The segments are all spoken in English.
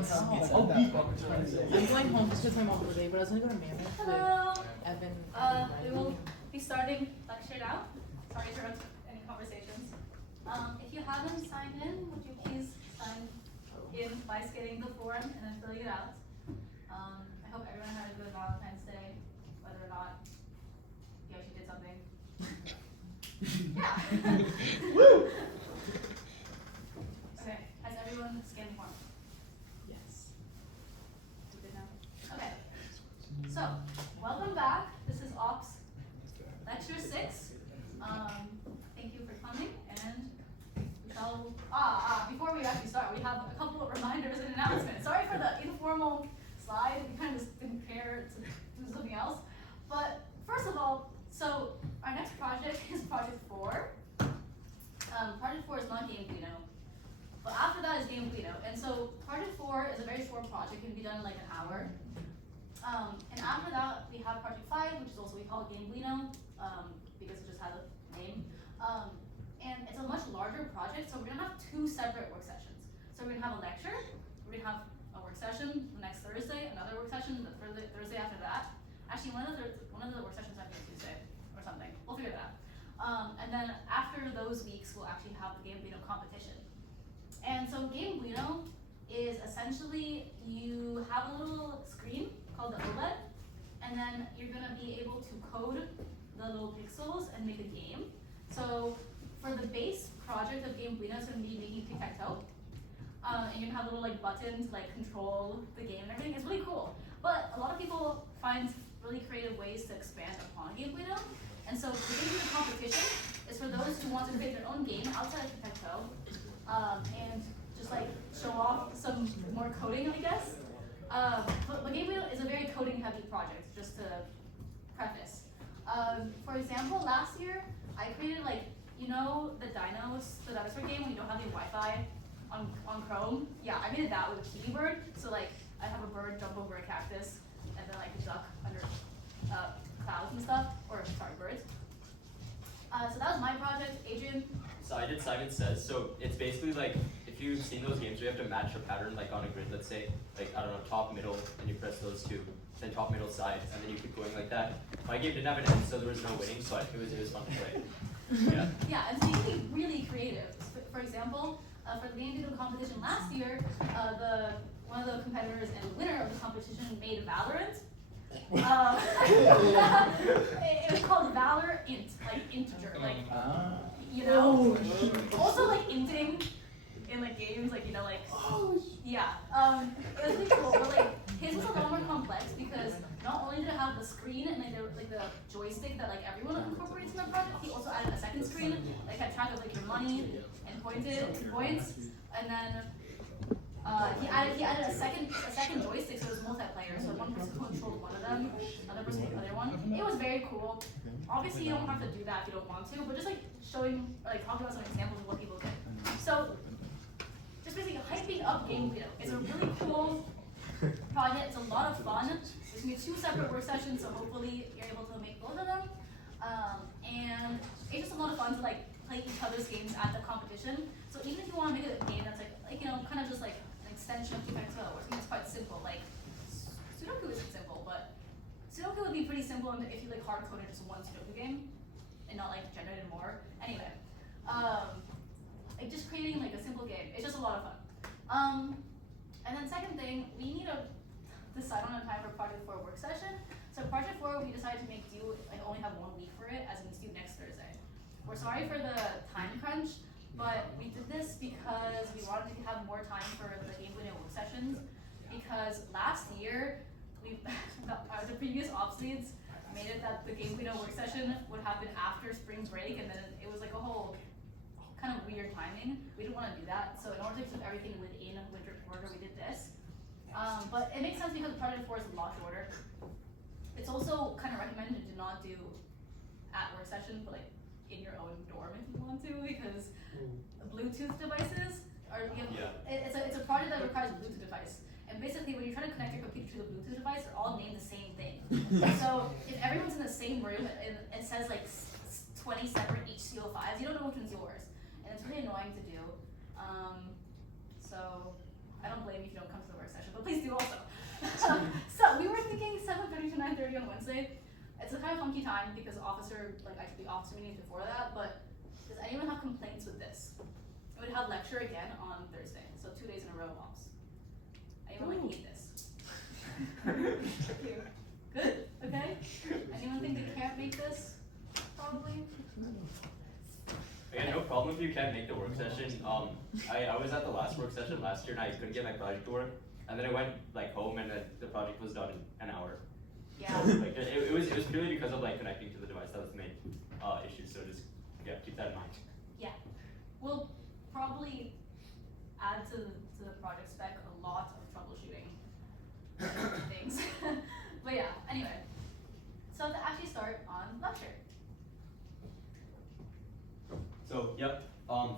I'm going home just because my mom birthday, but I was gonna go to Mammoth Hello. with Evan. We will be starting lecture now. Sorry to interrupt any conversations. If you haven't signed in, would you please sign in by scanning the form and then filling it out? I hope everyone had a good Valentine's Day, whether or not you actually did something. Yeah. Woo! Okay, has everyone scanned the form? Yes. You good now? Okay. So, welcome back. This is Ops Lecture 6. Thank you for coming, and we shall, before we actually start, we have a couple of reminders and announcements. Sorry for the informal slide, we kind of just didn't care to do something else. But first of all, so our next project is Project 4. Project 4 is not Game Guido, but after that is Game Guido. And so Project 4 is a very short project, it can be done in like an hour. And after that, we have Project 5, which is also we call Game Guido, because it just has a name. And it's a much larger project, so we're gonna have 2 separate work sessions. So we're gonna have a lecture, we're gonna have a work session the next Thursday, another work session the Thursday after that. Actually, one of the work sessions might be Tuesday or something. We'll figure that out. And then after those weeks, we'll actually have the Game Guido competition. And so Game Guido is essentially you have a little screen called the OLED, and then you're gonna be able to code the little pixels and make a game. So for the base project of Game Guido, it's gonna be making tic-tac-toe. And you're gonna have little like buttons to like control the game and everything. It's really cool. But a lot of people find really creative ways to expand upon Game Guido. And so the Game Guido competition is for those who want to create their own game outside of tic-tac-toe, and just like show off some more coding, I guess. But Game Guido is a very coding heavy project, just to preface. For example, last year I created like, you know the dinos, the dinosaur game when you don't have any Wi-Fi on Chrome? Yeah, I made that with a kiwi bird. So like I have a bird jump over a cactus and then like a duck under clouds and stuff, or sorry, birds. So that was my project. Adrian? So I did Simon Says. So it's basically like, if you've seen those games where you have to match a pattern like on a grid, let's say, like, I don't know, top, middle, and you press those 2, then top, middle, side, and then you keep going like that. My game didn't have an end, so there was no winning, so it was fun to play. Yeah. Yeah, and so you can be really creative. For example, for the Game Guido competition last year, one of the competitors and winner of the competition made Valorant. It was called Valor Int, like integer, like, you know? Also like inting in like games, like, you know, like, yeah. It was really cool, but like his was a lot more complex because not only did it have the screen and like the joystick that like everyone incorporates in the project, he also added a second screen that kept track of like your money and points, and then he added a second joystick, so it was multiplayer. So one person controlled one of them, another person the other one. It was very cool. Obviously, you don't have to do that if you don't want to, but just like showing, like talking about some examples of what people did. So just basically hyping up Game Guido. It's a really cool project. It's a lot of fun. There's gonna be 2 separate work sessions, so hopefully you're able to make both of them. And it's just a lot of fun to like play each other's games at the competition. So even if you want to make a game that's like you know, kind of just like an extension of tic-tac-toe, or something that's quite simple, like Sudoku isn't simple, but Sudoku would be pretty simple if you like hard coded just one Sudoku game and not like generated more. Anyway, like just creating like a simple game, it's just a lot of fun. And then second thing, we need to decide on a time for Project 4 work session. So Project 4, we decided to make do, like only have 1 week for it, as in it's due next Thursday. We're sorry for the time crunch, but we did this because we wanted to have more time for the Game Guido work sessions. Because last year, the previous ops leads made it that the Game Guido work session would happen after spring break, and then it was like a whole kind of weird timing. We didn't want to do that, so in order to keep everything within winter quarter, we did this. But it makes sense because Project 4 is a lot shorter. It's also kind of recommended to not do at work session, but like in your own dorm if you want to, because Bluetooth devices are, it's a project that requires a Bluetooth device. And basically when you try to connect your computer to the Bluetooth device, they're all named the same thing. So if everyone's in the same room and it says like 20 separate HC-05s, you don't know which one's yours. And it's really annoying to do. So I don't blame you if you don't come to the work session. funky time because I took the officer meetings before that, but does anyone have complaints with this? We would have lecture again on Thursday, so 2 days in a row ops. Anyone hate this? Good, okay. Anyone think they can't make this? Probably. Okay, no problem if you can't make the work session. I was at the last work session last year and I couldn't get my project to work. And then I went like home and then the project was done in an hour. Yeah. Like it was purely because of like connecting to the device. That was the main issue. So just keep that in mind. Yeah. We'll probably add to the project spec a lot of troubleshooting things. But yeah, anyway. So to actually start on lecture. So, yep.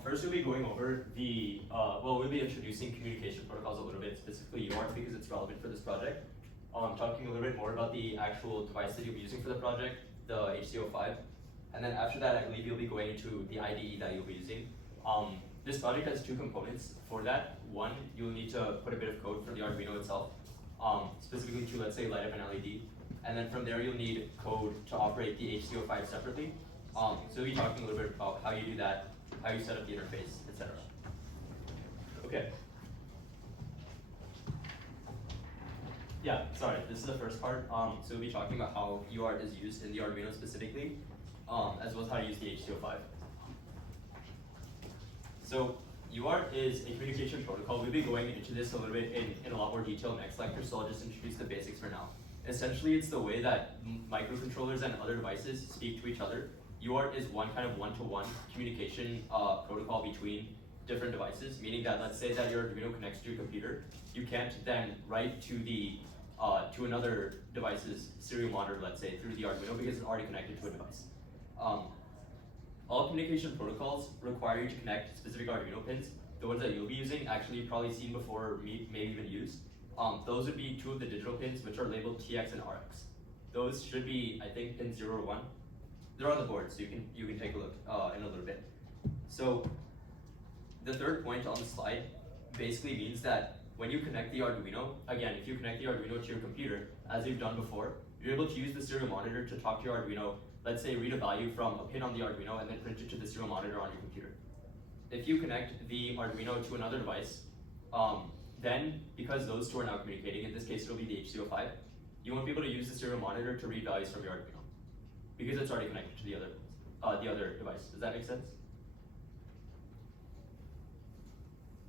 First we'll be going over the, we'll be introducing communication protocols a little bit, specifically UART because it's relevant for this project. Talking a little bit more about the actual device that you'll be using for the project, the HC-05. And then after that, I believe you'll be going into the IDE that you'll be using. This project has two components for that. One, you'll need to put a bit of code for the Arduino itself, specifically to, let's say, light up an LED. And then from there, you'll need code to operate the HC-05 separately. So we'll be talking a little bit about how you do that, how you set up the interface, etc. Okay. Yeah, sorry, this is the first part. So we'll be talking about how UART is used in the Arduino specifically, as well as how to use the HC-05. So UART is a communication protocol. We'll be going into this a little bit in a lot more detail next lecture, so I'll just introduce the basics for now. Essentially, it's the way that microcontrollers and other devices speak to each other. UART is one kind of one-to-one communication protocol between different devices, meaning that let's say that your Arduino connects to your computer, you can't then write to the to another device's serial monitor, let's say, through the Arduino because it's already connected to a device. All communication protocols require you to connect specific Arduino pins. The ones that you'll be using, actually you've probably seen before or maybe even used. Those would be two of the digital pins, which are labeled TX and RX. Those should be, I think, pin 0 or 1. They're on the board, so you can take a look in a little bit. So the third point on the slide basically means that when you connect the Arduino, again, if you connect the Arduino to your computer, as you've done before, you're able to use the serial monitor to talk to your Arduino, let's say read a value from a pin on the Arduino and then print it to the serial monitor on your computer. If you connect the Arduino to another device, then because those two are now communicating, in this case it'll be the HC-05, you won't be able to use the serial monitor to read values from your Arduino because it's already connected to the other device. Does that make sense?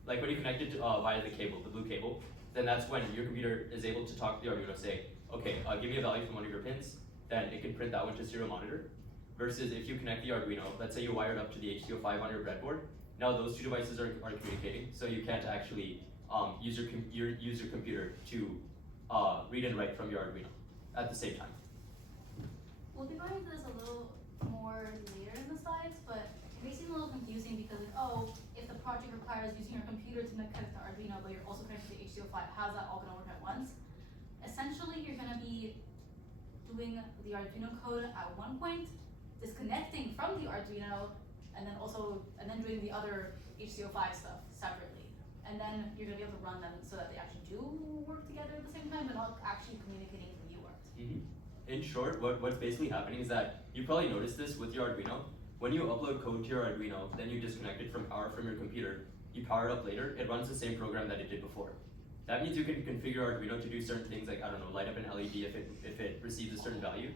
Like when you connect it via the cable, the blue cable, then that's when your computer is able to talk to the Arduino, say, okay, give me a value from one of your pins, then it can print that one to serial monitor. Versus if you connect the Arduino, let's say you wired up to the HC-05 on your breadboard, now those two devices are communicating, so you can't actually use your computer to read and write from your Arduino at the same time. We'll be going into this a little more later in the slides, but it may seem a little confusing because, if the project requires using your computer to connect to Arduino, but you're also connected to HC-05, how's that all going to work at once? Essentially, you're going to be doing the Arduino code at one point, disconnecting from the Arduino, and then doing the other HC-05 stuff separately. And then you're going to be able to run them so that they actually do work together at the same time, but not actually communicating through UART. Mm-hmm. In short, what's basically happening is that you probably noticed this with your Arduino. When you upload code to your Arduino, then you disconnect it from power from your computer, you power it up later, it runs the same program that it did before. That means you can configure Arduino to do certain things like, I don't know, light up an LED if it receives a certain value.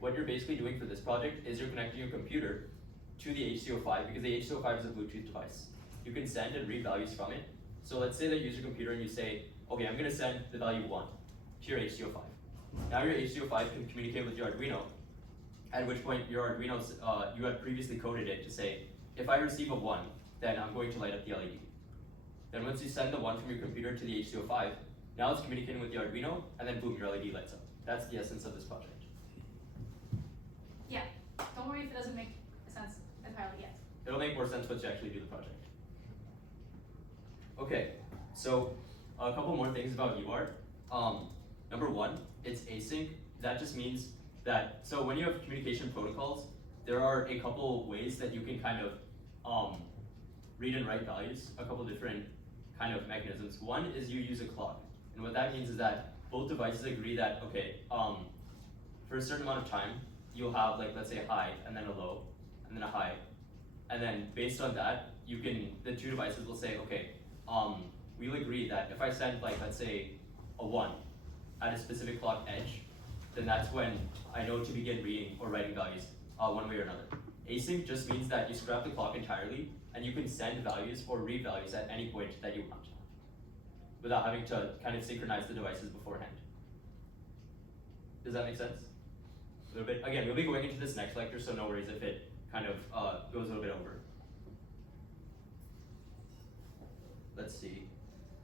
What you're basically doing for this project is you're connecting your computer to the HC-05 because the HC-05 is a Bluetooth device. You can send and read values from it. So let's say that you use your computer and you say, okay, I'm going to send the value 1 to your HC-05. Now your HC-05 can communicate with your Arduino, at which point your Arduino, you had previously coded it to say, if I receive a 1, then I'm going to light up the LED. Then once you send the 1 from your computer to the HC-05, now it's communicating with the Arduino, and then boom, your LED lights up. That's the essence of this project. Yeah, don't worry if it doesn't make sense entirely yet. It'll make more sense once you actually do the project. Okay, so a couple more things about UART. Number one, it's async. That just means that, so when you have communication protocols, there are a couple ways that you can kind of read and write values, a couple different kind of mechanisms. One is you use a clock. And what that means is that both devices agree that, okay, for a certain amount of time, you'll have like, let's say a high and then a low and then a high. And then based on that, the two devices will say, okay, we'll agree that if I send like, let's say a 1 at a specific clock edge, then that's when I know to begin reading or writing values one way or another. Async just means that you scrap the clock entirely and you can send values or read values at any point that you want without having to kind of synchronize the devices beforehand. Does that make sense? A little bit. Again, we'll be going into this next lecture, so no worries if it kind of goes a little bit over. Let's see.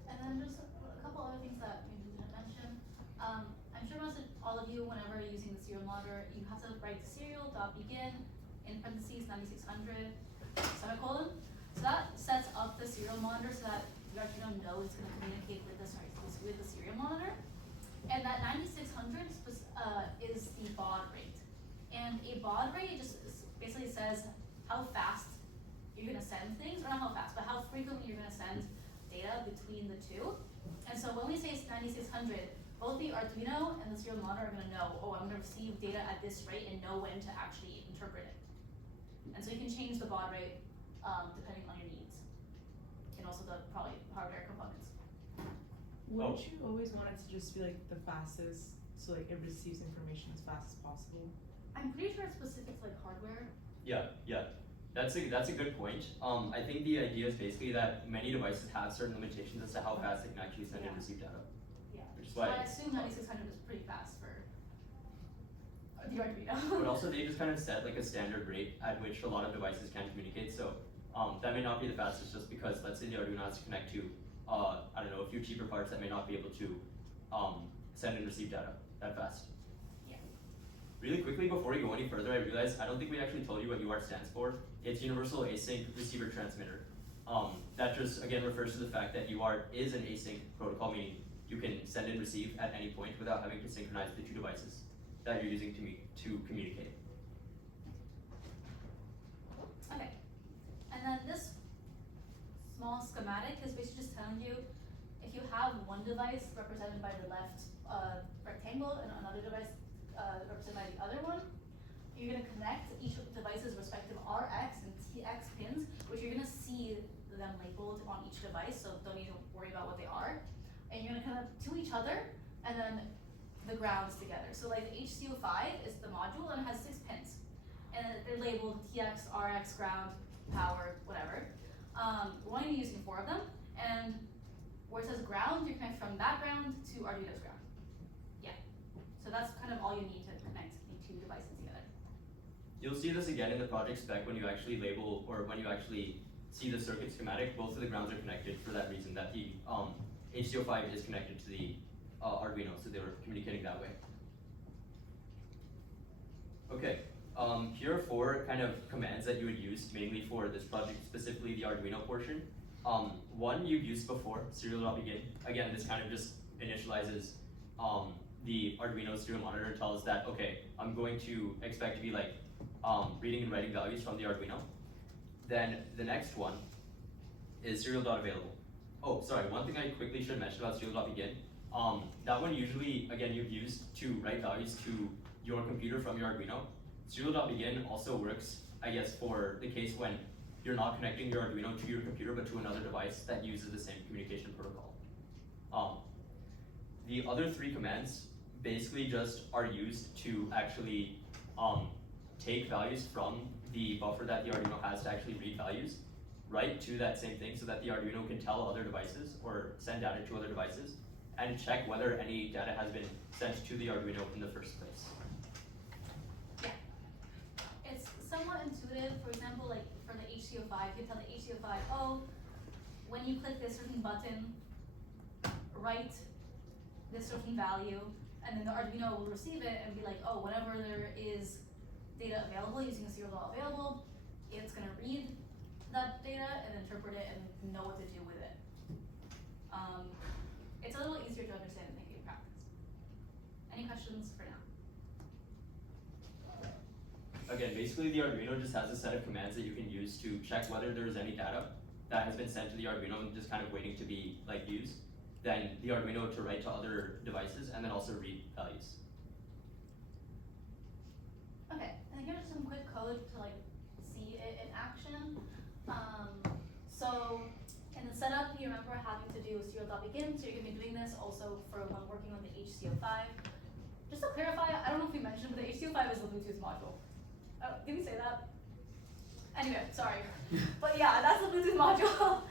And then just a couple other things that maybe we didn't mention. I'm sure all of you, whenever you're using the serial monitor, you have to write serial.begin in parentheses 9600 semicolon. So that sets up the serial monitor so that the Arduino knows it's going to communicate with the serial monitor. And that 9600 is the baud rate. And a baud rate just basically says how fast you're going to send things, or not how fast, but how frequently you're going to send data between the two. And so when we say it's 9600, both the Arduino and the serial monitor are going to know, oh, I'm going to receive data at this rate and know when to actually interpret it. And so you can change the baud rate depending on your needs, and also the probably hardware components. Wouldn't you always want it to just be like the fastest, so like it receives information as fast as possible? I'm pretty sure it's specific to like hardware. Yeah. That's a good point. I think the idea is basically that many devices have certain limitations as to how fast they can actually send and receive data. Yeah. Which is So why. I assume 9600 is pretty fast for the Arduino. But also they just kind of set like a standard rate at which a lot of devices can communicate. So that may not be the fastest just because let's say the Arduino has to connect to I don't know, a few cheaper parts that may not be able to send and receive data that fast. Yeah. Really quickly before we go any further, I realized I don't think we actually told you what UART stands for. It's Universal Async Receiver Transmitter. That just again refers to the fact that UART is an async protocol, meaning you can send and receive at any point without having to synchronize the two devices that you're using to communicate. Okay. And then this small schematic is basically just telling you if you have one device represented by the left rectangle and another device represented by the other one, you're going to connect each device's respective RX and TX pins, which you're going to see them labeled on each device, so don't need to worry about what they are. And you're going to connect to each other and then the grounds together. So like the HC-05 is the module and it has 6 pins. And they're labeled TX, RX, ground, power, whatever. We're only using 4 of them, and where it says ground, you connect from that ground to Arduino's ground. Yeah. So that's kind of all you need to connect the two devices together. You'll see this again in the project spec when you actually label, or when you actually see the circuit schematic. Both of the grounds are connected for that reason, that the HC-05 is connected to the Arduino, so they were communicating that way. Okay. Here are 4 kind of commands that you would use mainly for this project, specifically the Arduino portion. One you've used before, serial.begin. Again, this kind of just initializes the Arduino serial monitor and tells that, okay, I'm going to expect to be like reading and writing values from the Arduino. Then the next one is serial.available. Oh, sorry, one thing I quickly should mention about serial.begin. That one usually, again, you've used to write values to your computer from your Arduino. Serial.begin also works, I guess, for the case when you're not connecting your Arduino to your computer but to another device that uses the same communication protocol. The other 3 commands basically just are used to actually take values from the buffer that the Arduino has to actually read values, write to that same thing so that the Arduino can tell other devices or send data to other devices, and check whether any data has been sent to the Arduino in the first place. Somewhat intuitive. For example, like for the HC-05, you tell the HC-05, oh, when you click this certain button, write this certain value, and then the Arduino will receive it and be like, oh, whenever there is data available using a serial.available, it's going to read that data and interpret it and know what to do with it. It's a little easier to understand than in practice. Any questions for now? Again, basically the Arduino just has a set of commands that you can use to check whether there's any data that has been sent to the Arduino and just kind of waiting to be like used. Then the Arduino to write to other devices and then also read values. Okay, and here's some quick code to like see it in action. So in the setup, you remember having to do serial.begin, so you're gonna be doing this also for when working on the HC-05. Just to clarify, I don't know if we mentioned, but the HC-05 is the Bluetooth module. Oh, did we say that? Anyway, sorry. But yeah, that's the Bluetooth module.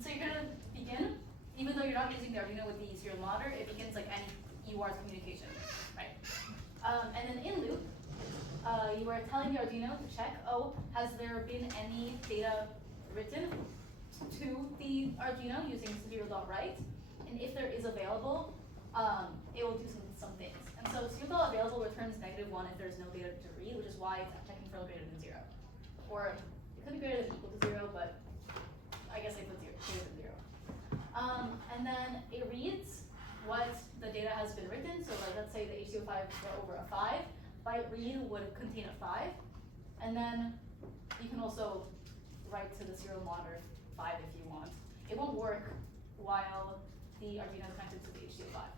So you're gonna begin, even though you're not using the Arduino with the serial monitor, it begins like any UART communication, right? And then in loop, you are telling the Arduino to check, oh, has there been any data written to the Arduino using serial.write? And if there is available, it will do some things. And so serial.available returns -1 if there's no data to read, which is why it's checking for greater than 0. Or it could be greater than or equal to 0, but I guess I put greater than 0. And then it reads what the data has been written. So like, let's say the HC-05 were over a 5. Byte read would contain a 5. And then you can also write to the serial monitor 5 if you want. It won't work while the Arduino is connected to the HC-05.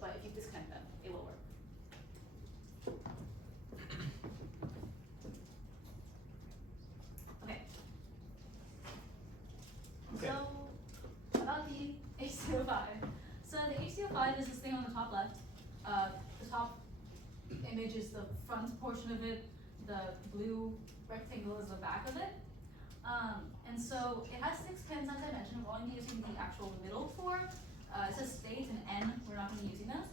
But if you disconnect them, it will work. Okay. Okay. So about the HC-05. So the HC-05 is this thing on the top left. The top image is the front portion of it. The blue rectangle is the back of it. And so it has 6 pins, as I mentioned. We're only using the actual middle 4. It says state and N. We're not going to be using those.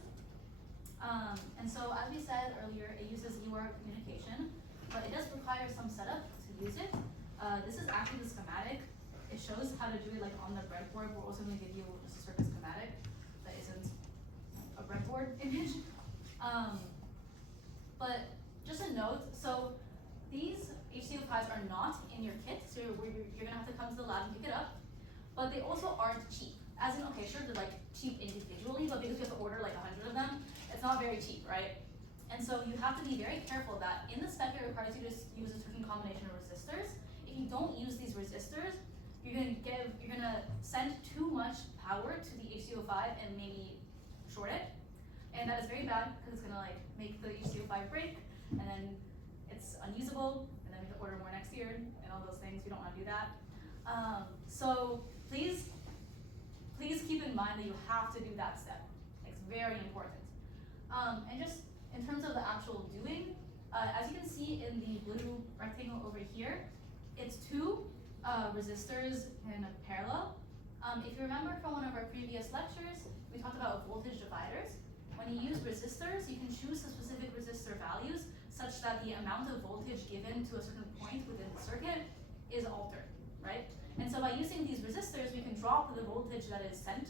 And so as we said earlier, it uses UART communication, but it does require some setup to use it. This is actually the schematic. It shows how to do it like on the breadboard. We're also going to give you just a circuit schematic that isn't a breadboard image. But just a note, so these HC-05s are not in your kit, so you're going to have to come to the lab and pick it up. But they also aren't cheap. As in, okay, sure, they're like cheap individually, but because you have to order like 100 of them, it's not very cheap, right? And so you have to be very careful that in the spec it requires you to use a certain combination of resistors. If you don't use these resistors, you're gonna send too much power to the HC-05 and maybe short it. And that is very bad because it's gonna like make the HC-05 break, and then it's unusable, and then we have to order more next year and all those things. We don't want to do that. So please keep in mind that you have to do that step. It's very important. And just in terms of the actual doing, as you can see in the blue rectangle over here, it's 2 resistors in parallel. If you remember from one of our previous lectures, we talked about voltage dividers. When you use resistors, you can choose the specific resistor values such that the amount of voltage given to a certain point within the circuit is altered, right? And so by using these resistors, we can drop the voltage that is sent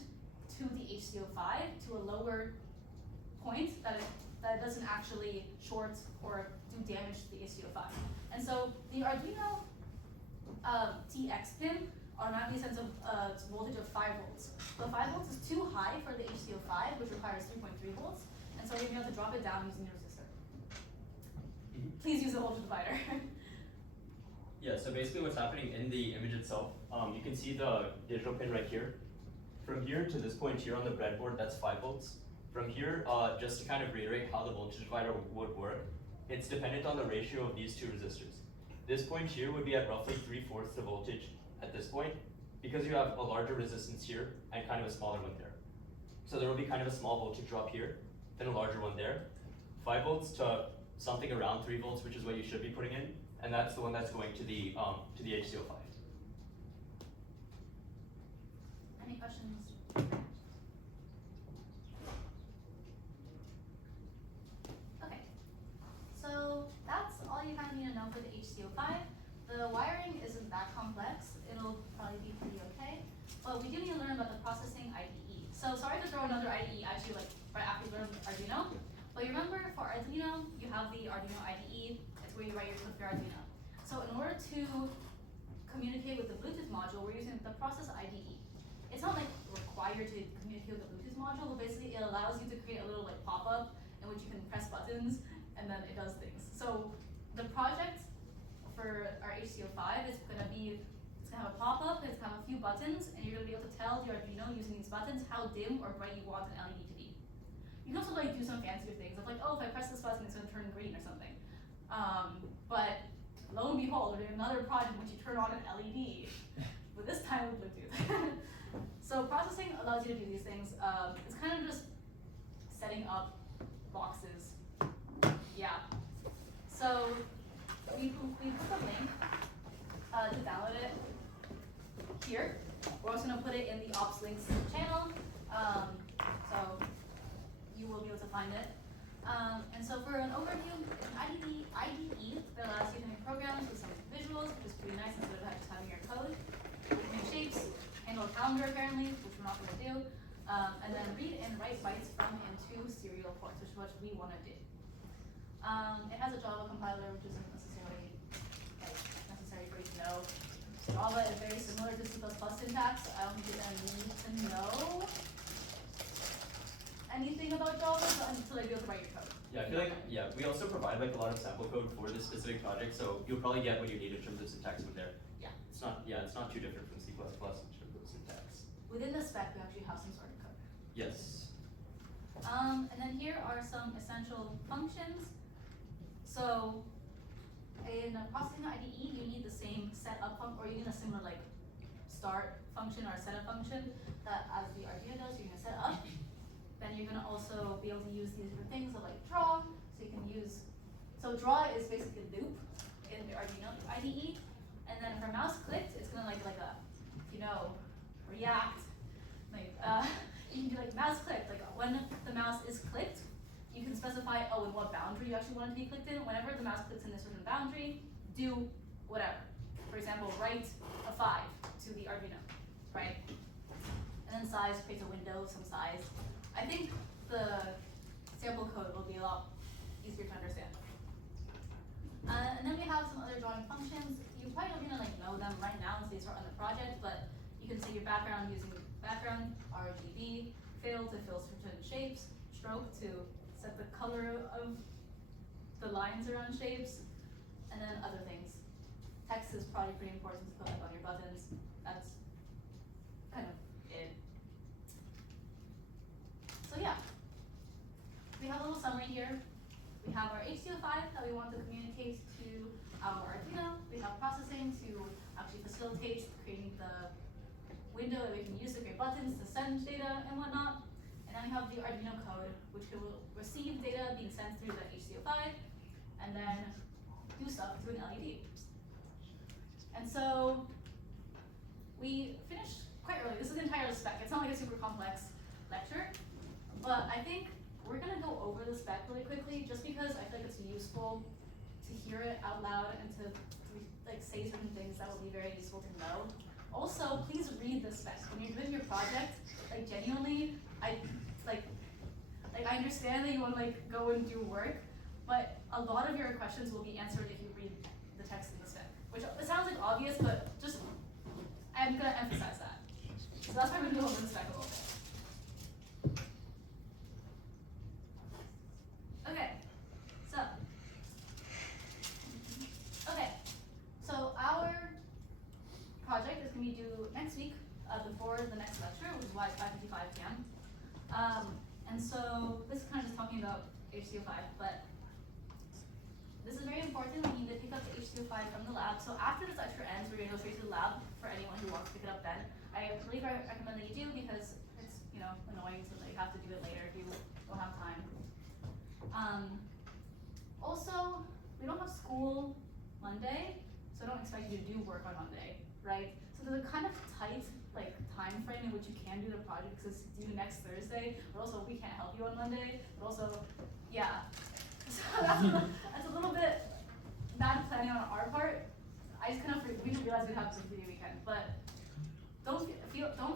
to the HC-05 to a lower point that it doesn't actually short or do damage to the HC-05. And so the Arduino TX pin automatically sends a voltage of 5 volts. But 5 volts is too high for the HC-05, which requires 3.3 volts. And so you're going to have to drop it down using the resistor. Please use a voltage divider. Yeah, so basically what's happening in the image itself, you can see the digital pin right here. From here to this point here on the breadboard, that's 5 volts. From here, just to kind of reiterate how the voltage divider would work, it's dependent on the ratio of these 2 resistors. This point here would be at roughly 3/4 the voltage at this point, because you have a larger resistance here and kind of a smaller one there. So there will be kind of a small voltage drop here, then a larger one there. 5 volts to something around 3 volts, which is what you should be putting in, and that's the one that's going to the HC-05. Any questions? Okay, so that's all you kind of need to know for the HC-05. The wiring isn't that complex. It'll probably be pretty okay. But we do need to learn about the processing IDE. So sorry to throw another IDE at you like right after you learn Arduino. But you remember for Arduino, you have the Arduino IDE. It's where you write your code for Arduino. So in order to communicate with the Bluetooth module, we're using the process IDE. It's not like required to communicate with the Bluetooth module, but basically it allows you to create a little like pop-up in which you can press buttons and then it does things. So the project for our HC-05 is gonna have a pop-up, it's gonna have a few buttons, and you're gonna be able to tell the Arduino using these buttons how dim or bright you want an LED to be. You can also like do some fancier things of like, oh, if I press this button, it's gonna turn green or something. But lo and behold, we're doing another project in which you turn on an LED, but this time with Bluetooth. So processing allows you to do these things. It's kind of just setting up boxes. Yeah. So we put the link to download it here. We're also gonna put it in the ops links channel, so you will be able to find it. And so for an overview, it's an IDE that allows you to make programs with some visuals, which is pretty nice instead of just having your code. You can make shapes, handle a calendar apparently, which we're not going to do, and then read and write bytes from and to serial ports, which is what we want to do. It has a Java compiler, which isn't necessarily necessary for you to know. Java is very similar to C++ syntax. I don't think you're going to need to know anything about Java until I be able to write your code. Yeah, I feel like, we also provide like a lot of sample code for this specific project, so you'll probably get what you need in terms of syntax from there. Yeah. It's not too different from C++ in terms of syntax. Within the spec, we actually have some sort of code. Yes. And then here are some essential functions. So in a processing IDE, you need the same setup function, or you need a similar like start function or setup function that as the Arduino does, you're gonna set up. Then you're gonna also be able to use these different things, so like draw, so you can use, so draw is basically a loop in the Arduino IDE, and then for mouse clicked, it's gonna like a, you know, react, like, you can do like mouse clicked, like when the mouse is clicked, you can specify, oh, in what boundary you actually want it to be clicked in. Whenever the mouse clicks in a certain boundary, do whatever. For example, write a 5 to the Arduino, right? And then size creates a window of some size. I think the sample code will be a lot easier to understand. And then we have some other drawing functions. You probably don't even like know them right now until you start on the project, but you can set your background using background, RGB, fill to fill certain shapes, stroke to set the color of the lines around shapes, and then other things. Text is probably pretty important to put like on your buttons. That's kind of it. So yeah, we have a little summary here. We have our HC-05 that we want to communicate to our Arduino. We have processing to actually facilitate creating the window that we can use to create buttons to send data and whatnot. And then we have the Arduino code, which will receive data being sent through the HC-05 and then do stuff to an LED. And so we finished quite early. This is the entire spec. It's not like a super complex lecture. But I think we're gonna go over the spec really quickly just because I feel like it's useful to hear it out loud and to like say certain things that will be very useful to know. Also, please read the spec. When you're doing your project, like genuinely, I understand that you wanna like go and do work, but a lot of your questions will be answered if you read the text in the spec. Which it sounds like obvious, but just I'm gonna emphasize that. So that's why I'm gonna go over the spec a little bit. So our project is going to be due next week before the next lecture, which is why it's 5:55 p.m. And so this is kind of just talking about HC-05, but this is very important. We need to pick up the HC-05 from the lab. So after this lecture ends, we're going to go straight to the lab for anyone who wants to pick it up then. I really recommend that you do because it's annoying to like have to do it later if you don't have time. Also, we don't have school Monday, so I don't expect you to do work on Monday, right? So there's a kind of tight like time frame in which you can do the project because it's due next Thursday, but also we can't help you on Monday, but also, yeah. So that's a little bit bad planning on our part. I just kind of, we didn't realize we'd have this video weekend, but don't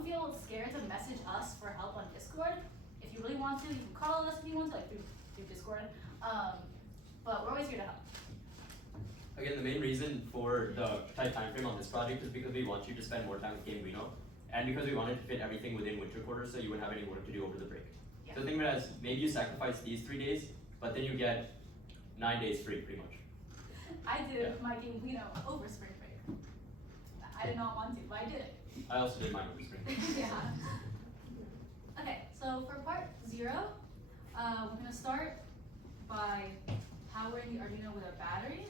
feel scared to message us for help on Discord. If you really want to, you can call us if you want to, like through Discord. But we're always here to help. Again, the main reason for the tight time frame on this project is because we want you to spend more time with Arduino, and because we wanted to fit everything within winter quarters so you wouldn't have any work to do over the break. Yeah. So think of it as maybe you sacrifice these 3 days, but then you get 9 days free, pretty much. I did my Arduino over spring break. I did not want to, but I did it. I also did mine over spring break. Yeah. Okay, so for part 0, we're going to start by powering the Arduino with a battery.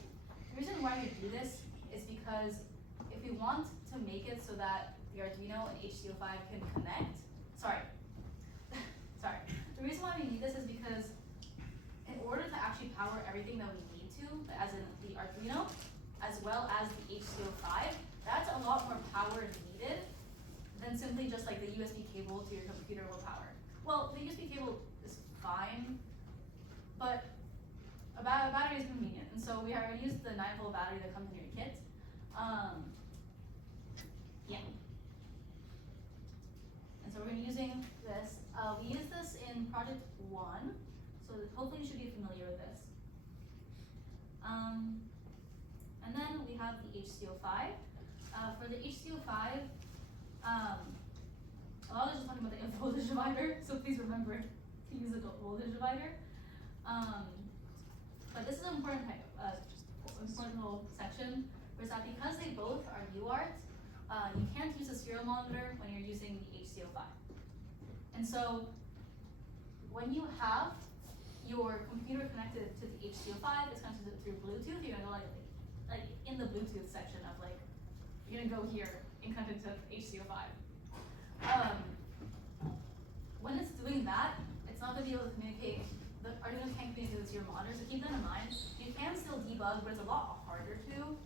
The reason why we do this is because if we want to make it so that the Arduino and HC-05 can connect, sorry. The reason why we need this is because in order to actually power everything that we need to, as in the Arduino, as well as the HC-05, that's a lot more power needed than simply just like the USB cable to your computer will power. Well, the USB cable is fine, but a battery is convenient, and so we are going to use the 9-volt battery that comes in your kit. Yeah. And so we're going to be using this. We use this in project 1, so hopefully you should be familiar with this. And then we have the HC-05. For the HC-05, a lot of us are talking about the voltage divider, so please remember to use a voltage divider. But this is an important important little section, where it's that because they both are UART, you can't use a serial monitor when you're using the HC-05. And so when you have your computer connected to the HC-05, it's connected through Bluetooth, you're gonna go like in the Bluetooth section of like, you're gonna go here and connect it to HC-05. When it's doing that, it's not gonna be able to communicate, the Arduino can't communicate with your monitor, so keep that in mind. You can still debug, but it's a lot harder to.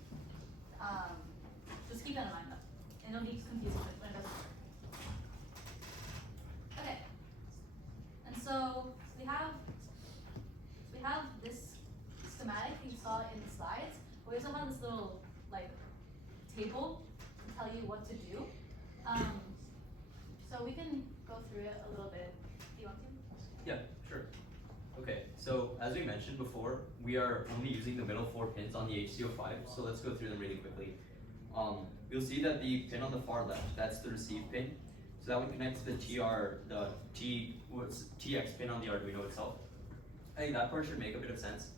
Just keep that in mind though. And it'll be confusing when it doesn't work. Okay. And so we have this schematic you saw in the slides. We also have this little like table to tell you what to do. So we can go through it a little bit. Do you want to? Yeah, sure. Okay, so as we mentioned before, we are only using the middle 4 pins on the HC-05, so let's go through them really quickly. You'll see that the pin on the far left, that's the receive pin. So that one connects the TX pin on the Arduino itself. I think that part should make a bit of sense.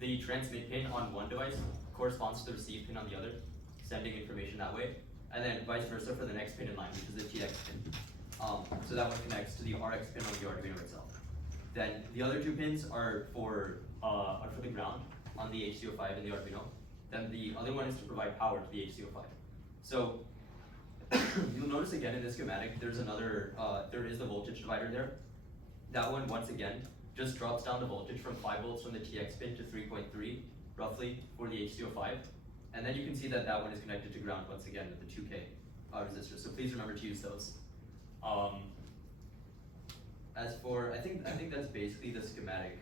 The transmit pin on one device corresponds to the receive pin on the other, sending information that way. And then vice versa for the next pin in line, which is the TX pin. So that one connects to the RX pin on the Arduino itself. Then the other 2 pins are for the ground on the HC-05 and the Arduino. Then the other one is to provide power to the HC-05. So you'll notice again in this schematic, there is the voltage divider there. That one, once again, just drops down the voltage from 5 volts from the TX pin to 3.3, roughly, for the HC-05. And then you can see that that one is connected to ground once again with the 2K resistor. So please remember to use those. As for, I think that's basically the schematic.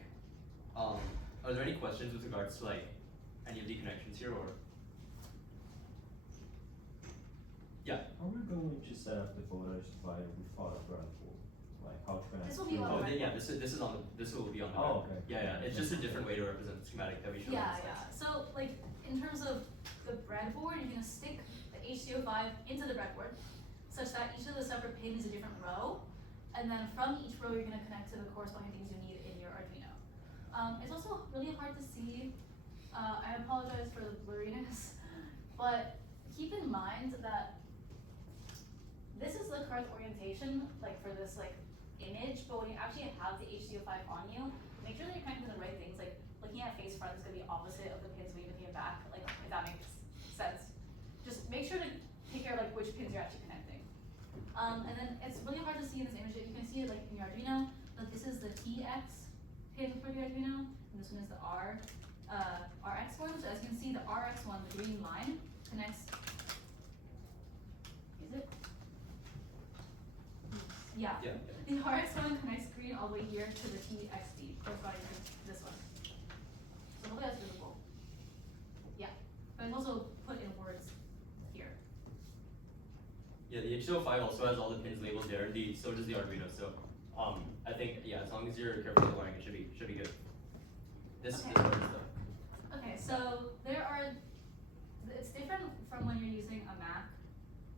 Are there any questions with regards to like any of the connections here, or? Yeah. How are we going to set up the voltage divider without a breadboard? Like how to connect? This will be on Oh, the yeah. This will be on the. Oh, okay. Yeah. It's just a different way to represent the schematic that we showed. Yeah. So like in terms of the breadboard, you're gonna stick the HC-05 into the breadboard, such that each of the separate pins is a different row, and then from each row you're gonna connect to the corresponding things you need in your Arduino. It's also really hard to see. I apologize for the blurriness, but keep in mind that this is the correct orientation, like for this like image, but when you actually have the HC-05 on you, make sure that you're connecting to the right things. Like looking at face front is gonna be opposite of the pins we looking at back, like if that makes sense. Just make sure to take care of like which pins you're actually connecting. And then it's really hard to see in this image. You can see it like in your Arduino, but this is the TX pin for the Arduino, and this one is the RX one. So as you can see, the RX one, the green line, connects. Is it? Yeah. The RX one connects green all the way here to the TXD, corresponding to this one. So hopefully that's visible. Yeah, but it's also put in words here. Yeah, the HC-05 also has all the pins labeled there. So does the Arduino. So I think as long as you're careful with the wiring, it should be good. This Okay. part is the. Okay, so it's different from when you're using a Mac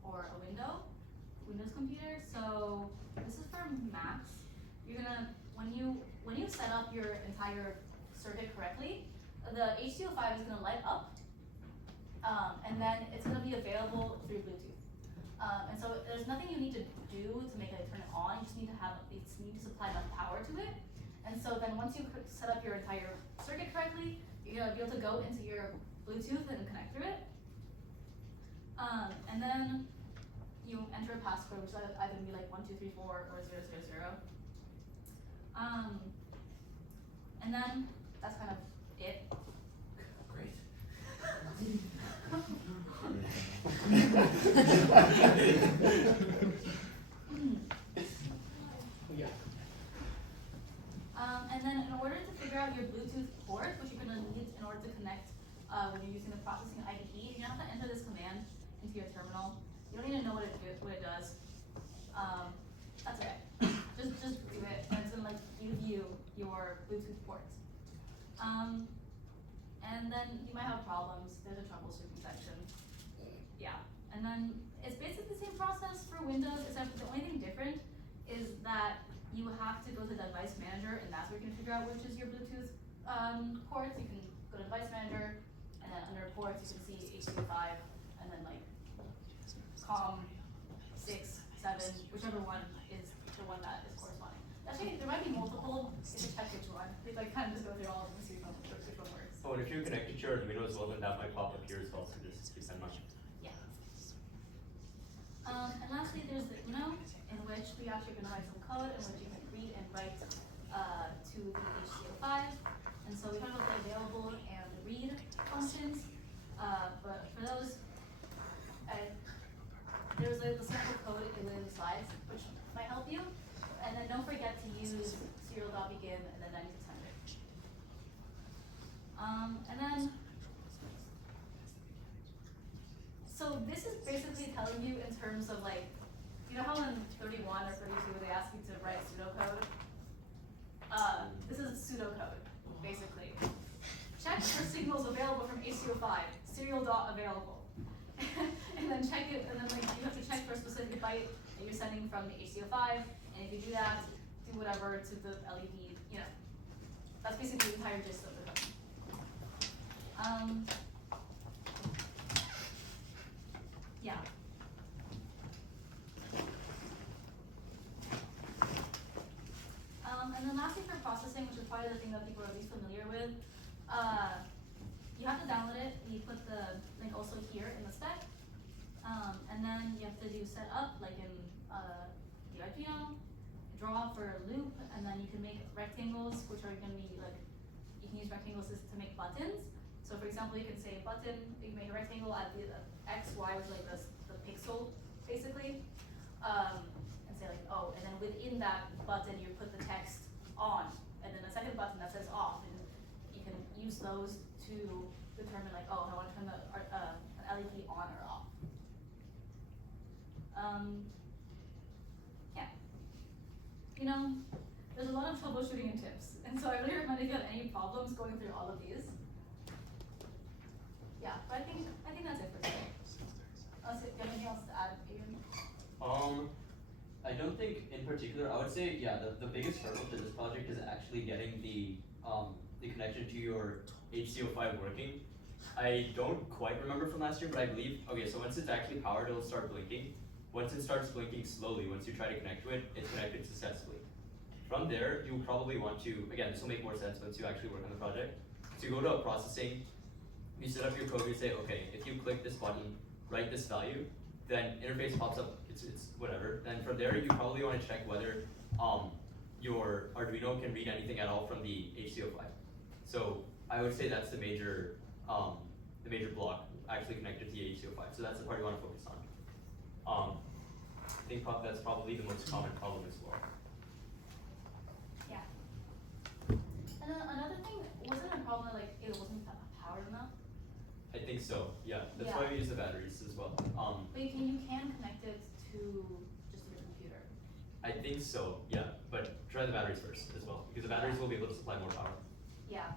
or a Windows computer. So this is for Macs. You're gonna, when you set up your entire circuit correctly, the HC-05 is gonna light up, and then it's gonna be available through Bluetooth. And so there's nothing you need to do to make it turn it on. You just need to supply enough power to it. And so then once you set up your entire circuit correctly, you're gonna be able to go into your Bluetooth and connect through it. And then you enter a passcode, which is either gonna be like 1234 or 000. And then that's kind of it. Great. Yeah. And then in order to figure out your Bluetooth port, which you're gonna need in order to connect when you're using the processing IDE, you're gonna have to enter this command into your terminal. You don't need to know what it does. That's okay. Just do it, and it's gonna like give you your Bluetooth port. And then you might have problems. There's a troubleshooting section. Yeah, and then it's basically the same process for Windows, except the only thing different is that you have to go to the device manager, and that's where you can figure out which is your Bluetooth ports. You can go to device manager, and then under ports you can see HC-05, and then like COM 6, 7, whichever one is the one that is corresponding. Actually, there might be multiple. You should check which one. They like kind of just go through all of them and see which one works. Oh, and if you're connected to your Arduino as well, then that might pop up here as well, so just keep that in mind. Yeah. And lastly, there's the Uno, in which we actually are going to write some code in which you can read and write to the HC-05. And so we talked about the available and the read functions. But for those, there's the sample code in the slides, which might help you. And then don't forget to use serial.begin and then 9600. And then, so this is basically telling you in terms of like, you know how in 31 or 32 they ask you to write pseudocode? This is pseudocode, basically. Check for signals available from HC-05, serial.available. And then check it, and then like you have to check for a specific byte that you're sending from the HC-05, and if you do that, do whatever to the LED, you know. That's basically the entire gist of the code. Yeah. And then lastly for processing, which is probably the thing that people are least familiar with, you have to download it. We put the link also here in the spec. And then you have to do setup, like in the Arduino, draw for a loop, and then you can make rectangles, which are going to be like, you can use rectangles to make buttons. So for example, you can say button, you can make a rectangle at the X, Y was like the pixel, basically. And say like, oh, and then within that button, you put the text on, and then a second button that says off, and you can use those to determine like, oh, I want to turn the LED on or off. Yeah. You know, there's a lot of troubleshooting and tips, and so I really recommend if you have any problems going through all of these. Yeah, but I think that's it for today. Unless you have anything else to add, Adrian? I don't think in particular. I would say, yeah, the biggest hurdle to this project is actually getting the connection to your HC-05 working. I don't quite remember from last year, but I believe, okay, so once it's actually powered, it'll start blinking. Once it starts blinking slowly, once you try to connect to it, it's connected successfully. From there, you'll probably want to, again, this will make more sense once you actually work on the project. So you go to a processing, you set up your code, you say, okay, if you click this button, write this value, then interface pops up, it's whatever. Then from there, you probably want to check whether your Arduino can read anything at all from the HC-05. So I would say that's the major block actually connected to the HC-05. So that's the part you want to focus on. I think that's probably the most common problem as well. Yeah. And then another thing, wasn't a problem like it wasn't powered enough? I think so, yeah. That's Yeah. why we use the batteries as well. But you can connect it to just your computer. I think so, yeah. But try the batteries first as well, because the batteries will be able to supply more power. Yeah.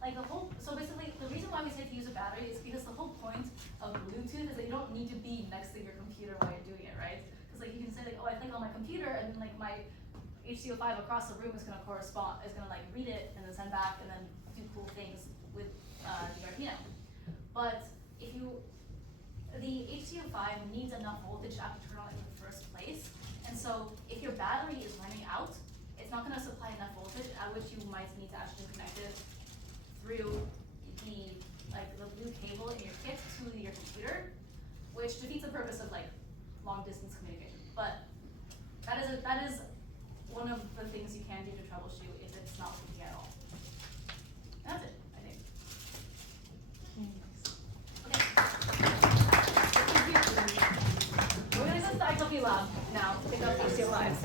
Like so basically the reason why we say to use a battery is because the whole point of Bluetooth is that you don't need to be next to your computer while you're doing it, right? Because like you can say like, oh, I click on my computer and then like my HC-05 across the room is gonna like read it and then send back and then do cool things with the Arduino. But the HC-05 needs enough voltage to actually turn on in the first place. And so if your battery is running out, it's not gonna supply enough voltage. I which you might need to actually connect it through the blue cable in your kit to your computer, which defeats the purpose of like long distance communication. But that is one of the things you can do to troubleshoot if it's not working at all. And that's it, I think. Okay. We're gonna go to the ITLP lab now to pick up HC-05s.